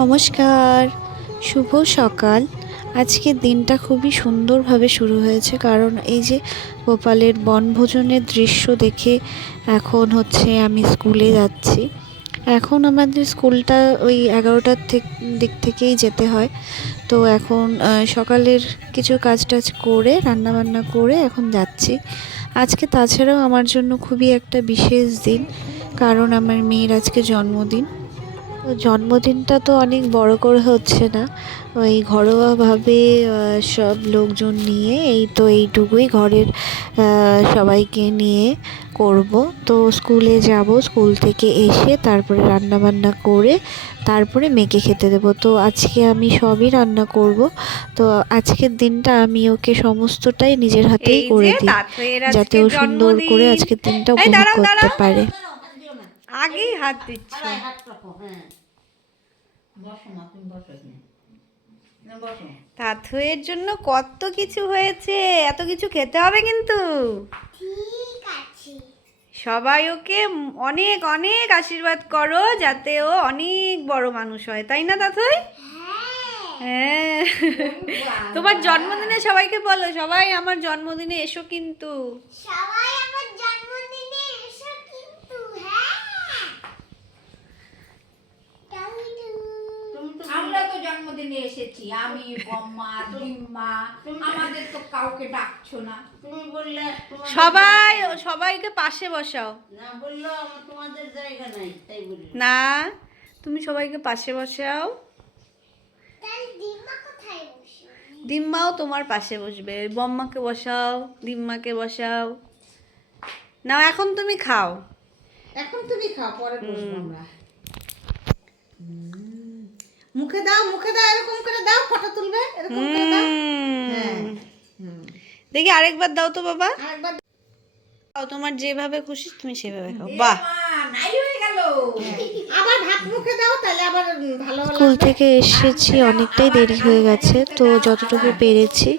নমস্কার। শুভ সকাল। আজকের দিনটা খুবই সুন্দরভাবে শুরু হয়েছে কারণ এই যে গোপালের বনভোজনের দৃশ্য দেখে এখন হচ্ছে আমি স্কুলে যাচ্ছি। এখন আমাদের স্কুলটা ওই এগারোটার দিক থেকেই যেতে হয়। তো এখন সকালের কিছু কাজ টাজ করে, রান্নাবান্না করে এখন যাচ্ছি। আজকে তাছাড়াও আমার জন্য খুবই একটা বিশেষ দিন, কারণ আমার মেয়ের আজকে জন্মদিন। জন্মদিনটা তো অনেক বড় করে হচ্ছে না। ওই ঘরোয়াভাবে সব লোকজন নিয়ে এই তো এইটুকুই ঘরের সবাইকে নিয়ে করব। তো স্কুলে যাব স্কুল থেকে এসে তারপরে রান্না বান্না করে তারপরে মেয়েকে খেতে দেবো। তো আজকে আমি সবই রান্না করব। তো আজকের দিনটা আমি ওকে সমস্তটাই নিজের হাতেই করে দিই যাতে ও সুন্দর করে আজকের দিনটা উপভোগ করতে পারে। আগেই হাত দিচ্ছ বসো মা তুমি বসো এখানে না বসো তাথুয়ের জন্য কত কিছু হয়েছে এত কিছু খেতে হবে কিন্তু। সবাই ওকে অনেক অনেক আশীর্বাদ করো যাতে ও অনেক বড় মানুষ হয় তাই না তাথুই হ্যাঁ। তোমার জন্মদিনে সবাইকে বলো সবাই আমার জন্মদিনে এসো কিন্তু। সবাই আমার এসো কিন্তু হ্যাঁ আমরা জন্মদিনে এসেছি। আমি বম্মা ডিম্মা আমাদের তো কাউকে ডাকছো না। তুমি বললে সবাই সবাইকে পাশে বসাও। না বলল আমার তোমাদের জায়গা নাই তাই বলল না তুমি সবাইকে পাশে বসাও। তাহলে দিমা কোথায় বসে দিম্মাও তোমার পাশে বসবে। বম্মাকে বসাও দিম্মাকে বসাও। না এখন তুমি খাও। এখন তুমি খাও পরে বসবো আমরা। মুখে দাও মুখে দাও এরকম করে দাও ফটো তুলবে এরকম করে দাও। হ্যাঁ দেখি আরেকবার দাও তো বাবা। আরেকবার দাও তোমার যেভাবে খুশি তুমি সেভাবে খাও। বাহ। হয়ে। গেল আবার ভাত মুখে দাও তাহলে আবার উম, ভালো স্কুল থেকে এসেছি অনেকটাই দেরি হয়ে গেছে। তো যতটুকু পেরেছি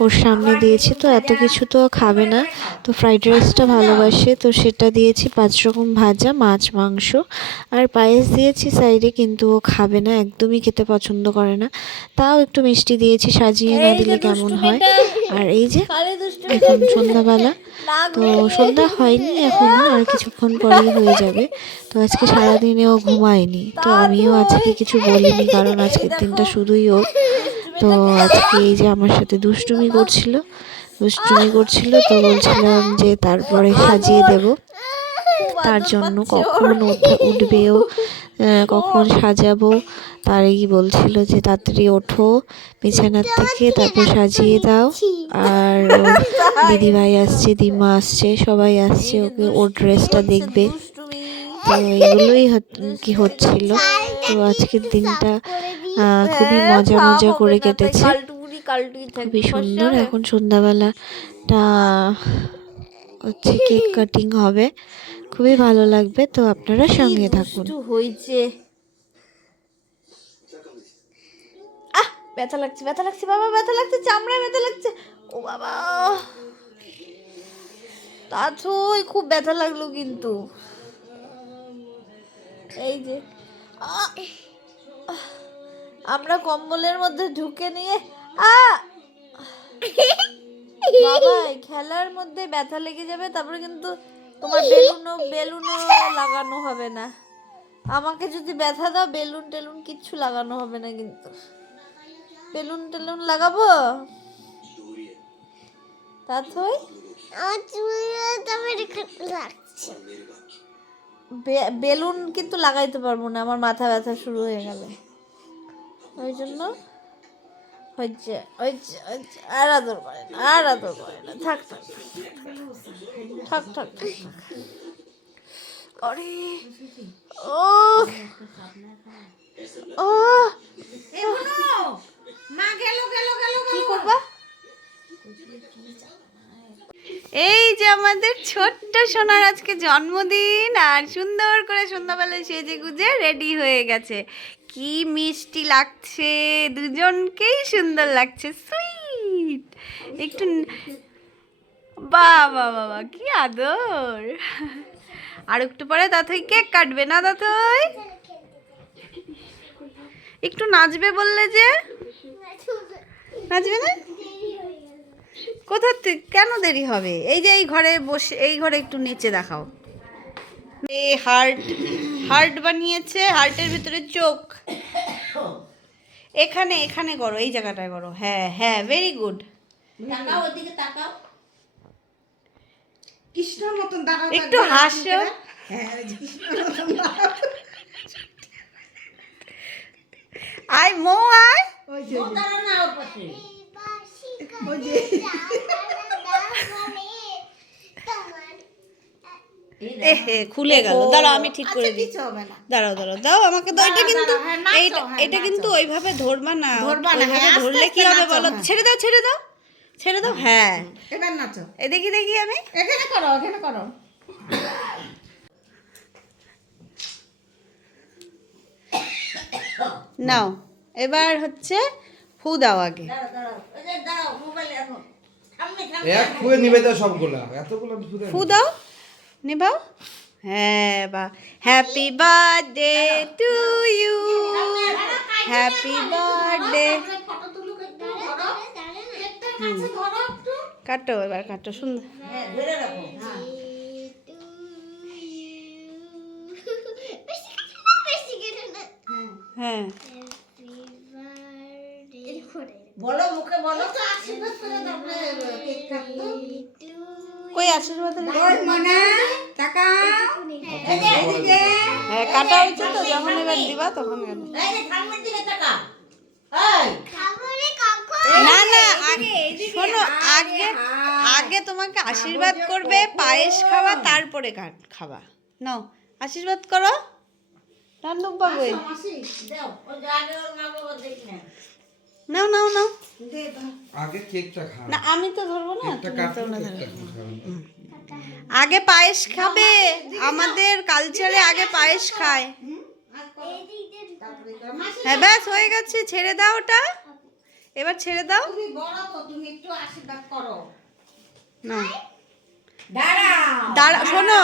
ওর সামনে দিয়েছি। তো এত কিছু তো ও খাবে না। তো ফ্রাইড রাইসটা ভালোবাসে। তো সেটা দিয়েছি পাঁচ রকম ভাজা মাছ মাংস। আর পায়েস দিয়েছি সাইডে কিন্তু ও খাবে না একদমই খেতে পছন্দ করে না। তাও একটু মিষ্টি দিয়েছি সাজিয়ে না দিলে কেমন হয়। আর এই যে এখন সন্ধ্যাবেলা। তো সন্ধ্যা হয়নি, এখনও আর কিছুক্ষণ পরেই হয়ে যাবে। তো আজকে সারাদিনে ও ঘুমায়নি। তো আমিও আজকে কিছু বলিনি, কারণ আজকের দিনটা শুধুই ও। তো আজকে এই যে আমার সাথে দুষ্টুমি করছিল দুষ্টুমি করছিল, তো বলছিলাম যে তারপরে সাজিয়ে দেব। তার জন্য কখন উঠে- উঠবেও কখন সাজাবো? তারই বলছিল যে তাড়াতাড়ি ওঠো বিছানার থেকে তারপর সাজিয়ে দাও। আর দিদিভাই আসছে দিমা আসছে সবাই আসছে ওকে ওর ড্রেসটা দেখবে। তো এগুলোই কি হচ্ছিল? তো আজকের দিনটা খুবই মজা মজা করে কেটেছে। খুবই সুন্দর এখন সন্ধ্যাবেলাটা হচ্ছে কেক কাটিং হবে। খুবই ভালো লাগবে তো আপনারা সঙ্গে থাকুন। হয়েছে? আহ ব্যথা লাগছে ব্যথা লাগছে বাবা ব্যথা লাগছে চামড়ায় ব্যথা লাগছে। ও বাবা তা তো খুব ব্যথা লাগল কিন্তু। এই যে! আমরা কম্বলের মধ্যে ঢুকে নিয়ে আ বাবা খেলার মধ্যে ব্যথা লেগে যাবে তারপরে কিন্তু তোমার বেলুনও বেলুনও লাগানো হবে না। আমাকে যদি ব্যথা দাও, বেলুন টেলুন কিচ্ছু লাগানো হবে না কিন্তু। বেলুন টেলুন লাগাবো? তাথই আমার লাগছে বেলুন কিন্তু লাগাইতে পারব না, আমার মাথা ব্যথা শুরু হয়ে গেলে। ওই জন্য হচ্ছে হচ্ছে হচ্ছে আর আদর করে না আর আদর করে না। থাক থাক থাক থাক থাক থাক আরে ও ও। মা গেল গেল গেল কি করবা? এই যে আমাদের ছোট্ট সোনার আজকে জন্মদিন আর সুন্দর করে সন্ধ্যাবেলায় সেজে গুজে রেডি হয়ে গেছে। কি মিষ্টি লাগছে? দুজনকেই সুন্দর লাগছে। সুইট একটু বাবা বাবা কি আদর! আর একটু পরে দাথই কেক কাটবে, না দাথই একটু নাচবে বললে যে? নাচবে না? কোথা থেকে কেন দেরি হবে? এই যে এই ঘরে বসে এই ঘরে একটু নিচে দেখাও। এই হার্ট হার্ট বানিয়েছে হার্টের ভিতরে চোখ। এখানে এখানে করো এই জায়গাটায় করো। হ্যাঁ হ্যাঁ ভেরি গুড তাকাও ওদিকে তাকাও। কৃষ্ণর মতন দাঁড়াও একটু হাসো। হ্যাঁ। আয় মৌ আয়। ওই যে না ওর পাশে। ওই যে। খুলে গেল। দাঁড়াও আমি ঠিক করে আচ্ছা, দিই হবে না। দাঁড়াও দাঁড়াও দাও আমাকে দাও। এটা কিন্তু হ্যাঁ, হ্যাঁ, এটা কিন্তু ওইভাবে ধরবা না। ধরবা হ্যাঁ, ওইভাবে ধরলে কি হবে বলো। ছেড়ে দাও ছেড়ে দাও ছেড়ে দাও হ্যাঁ। এবার নাচো। এ দেখি দেখি আমি। এখানে করো এখানে করো। নাও এবার হচ্ছে ফু দাও আগে। দাঁড়াও দাঁড়াও এই যে দাঁড়াও মোবাইল আনো সামনে সামনে এক ফুয়ে নিবে দাও সবগুলা। এতগুলো ফু দাও। নিবাও? হ্যাঁ বা happy birthday to you happy birthday কাটো এবার কাটো সুন্দর। হ্যাঁ। ধরে রাখো হ্যাঁ হ্যাঁ বলো মুখে বলো। তো আশীর্বাদ করে তারপরে কেক কাটতো আশীর্বাদ ওই মনে টাকা? হ্যাঁ কাটা তো যখন এবার দিবা তখন না না আগে শোনো আগে আগে তোমাকে আশীর্বাদ করবে পায়েস খাওয়া তারপরে খা- খাবা। নাও আশীর্বাদ করো। রান্নব বাবু। নাও নাও নাও। আগে কেকটা খা না আমি তো ধরবো না না আগে পায়েস খাবে আমাদের কালচারে আগে পায়েস খায়। হ্যাঁ ব্যাস হয়ে গেছে ছেড়ে দাও ওটা। এবার ছেড়ে দাও। তুমি বড় তো তুমি একটু আশীর্বাদ করো। না। দাঁড়াও। দাঁড়া শোনো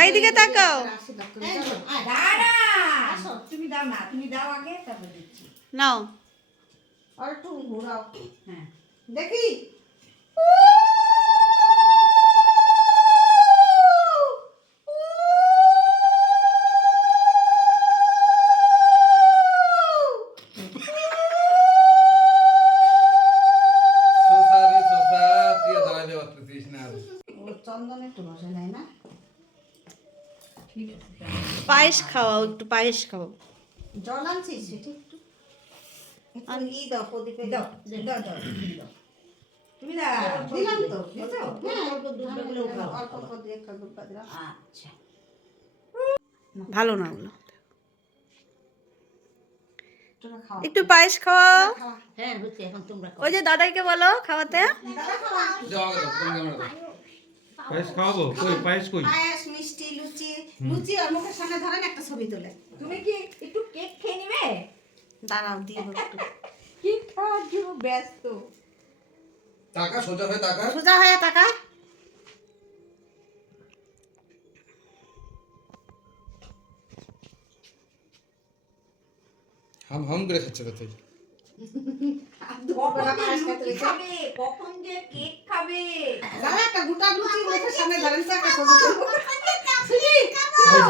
এইদিকে তাকাও। আশীর্বাদ করে। চলো দাঁড়াও। তুমি দাও না তুমি দাও আগে তারপর দিচ্ছি। নাও। আর। একটু ঘোরাও হ্যাঁ দেখি পায়েস খাওয়াও একটু পায়েস খাও। জল আনছিস তুমি দিলাম তো আচ্ছা। ভালো না ওগুলো। একটু পায়েস খাওয়াও। খাওয়া হ্যাঁ হচ্ছে এখন তোমরা খাও। ওই যে দাদাইকে বলো খাওয়াতে। খাওয়াবো? কই কই? পায়েস মিষ্টি লুচি। লুচি আর মুখের সামনে ধরেন একটা ছবি তোলে। তুমি কি একটু কেক খেয়ে নিবে? দাঁড়াও দিয়ে একটু। কেক খাওয়ার জন্য ব্যস্ত? টাকা সোজা হয়ে টাকা সোজা হয়ে টাকা হাম হাম করে খাচ্ছে তো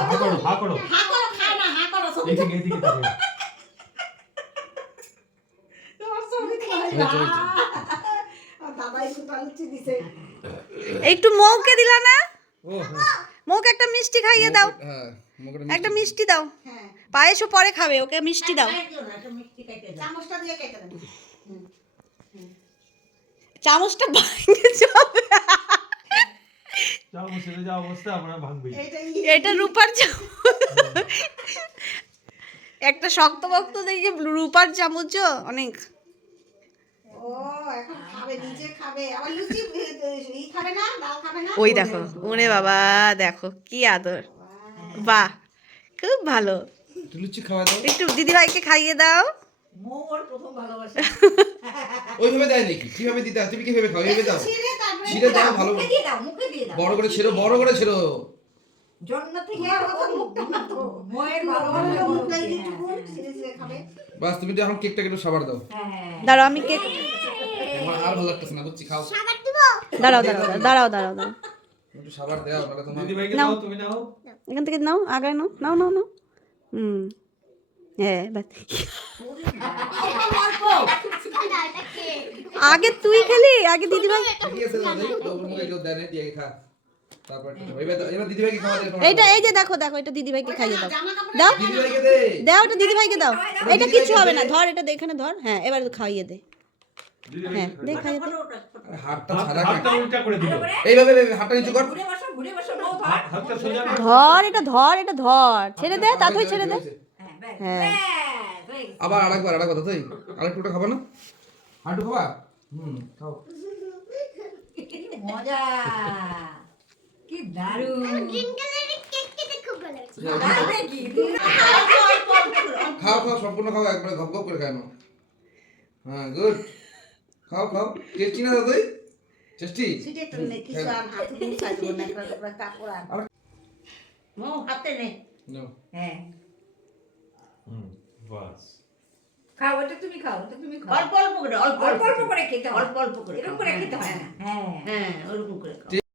হা করো হা করো। হা করো খাও না হা করো ছবি এদিকে এদিকে তাকাও। তোমার ছবি তোলে হয়েছে, হয়েছে। আর দাদাই গোটা লুচি দিছে একটু মৌকে দিলা না? হ্যাঁ। মৌকে একটা মিষ্টি খাইয়ে দাও। হ্যাঁ একটা মিষ্টি দাও। হ্যাঁ। পায়েসও পরে খাবে ওকে মিষ্টি দাও। চামচটা ভাঙে যাবে। এটা রূপার চামচ। একটা শক্ত বক্ত দেখি রূপার চামচ অনেক। ওই দেখো ওরে বাবা দেখো কি আদর। বাহ। খুব ভালো। তুই লুচি খাওয়া দাও। একটু দিদিভাইকে খাইয়ে দাও। ওইভাবে দেয় নাকি? কীভাবে দিতে তুমি কীভাবে খাও? এইভাবে দাও। ছিঁড়ে দাও ভালো। মুখে দিয়ে দাও মুখে দিয়ে দাও। বড় করে ছেড়ো বড় করে ছেড়ো। জন্ম থেকে তোমার কথা মুখটা না হ্যাঁ। বাস তুমি তো এখন কেকটাকে একটু সাবার দাও। হ্যাঁ। দাঁড়াও আমি কেক আমার আর ভালো লাগতেছে না বুঝছি খাও। দাঁড়াও দাঁড়াও দাঁড়াও দাঁড়াও দাঁড়াও একটু সাবার দাও নাহলে তোমার দিদিভাইকে নাও। দাও তুমি নাও। এখান থেকে নাও আগায় নাও নাও নাও নাও। হুম। হ্যাঁ ব্যাস। আগে তুই খেলি আগে দিদি ভাই এইটা এই যে দেখো দেখো এটা দিদি ভাইকে খাইয়ে দাও। দাও। দিদিভাইকে দাও এটা দিদি ভাইকে দাও। এটা কিছু হবে না। ধর এটা দে, এখানে ধর। হ্যাঁ এবার খাইয়ে দে। হ্যাঁ দে খাইয়ে দে। এইভাবে হাতটা নিচু কর। ধর। এটা ধর এটা ধর। ছেড়ে দে তাতেই ছেড়ে দে। হ্যাঁ, হ্যাঁ। আবার আরেকবার আরেকবার দাদা আরেকটুটা খাবা না? আরেকটু খাবা? হুম খাও। মজা। কি দারুণ। গ্রিন কালারের কেক খেতে খুব ভালো লাগছে খাও খাও। সম্পূর্ণ খাও একবারে গপ গপ করে খায় হ্যাঁ গুড খাও খাও। টেস্টি না দাদাই? টেস্টি? ছিটে তো নে, কিছু আর হাতে মুছাই দেবো না, কাপড় আর। মো, হাতে নে। নাও। হ্যাঁ। হুম, বাস। খাও ওটা তুমি খাও ওটা তুমি খাও। অল্প অল্প করে অল্প অল্প অল্প করে। খেতে অল্প অল্প করে এরকম করে হ্যাঁ, খেতে হয় না। হ্যাঁ হ্যাঁ ওরকম করে খাও।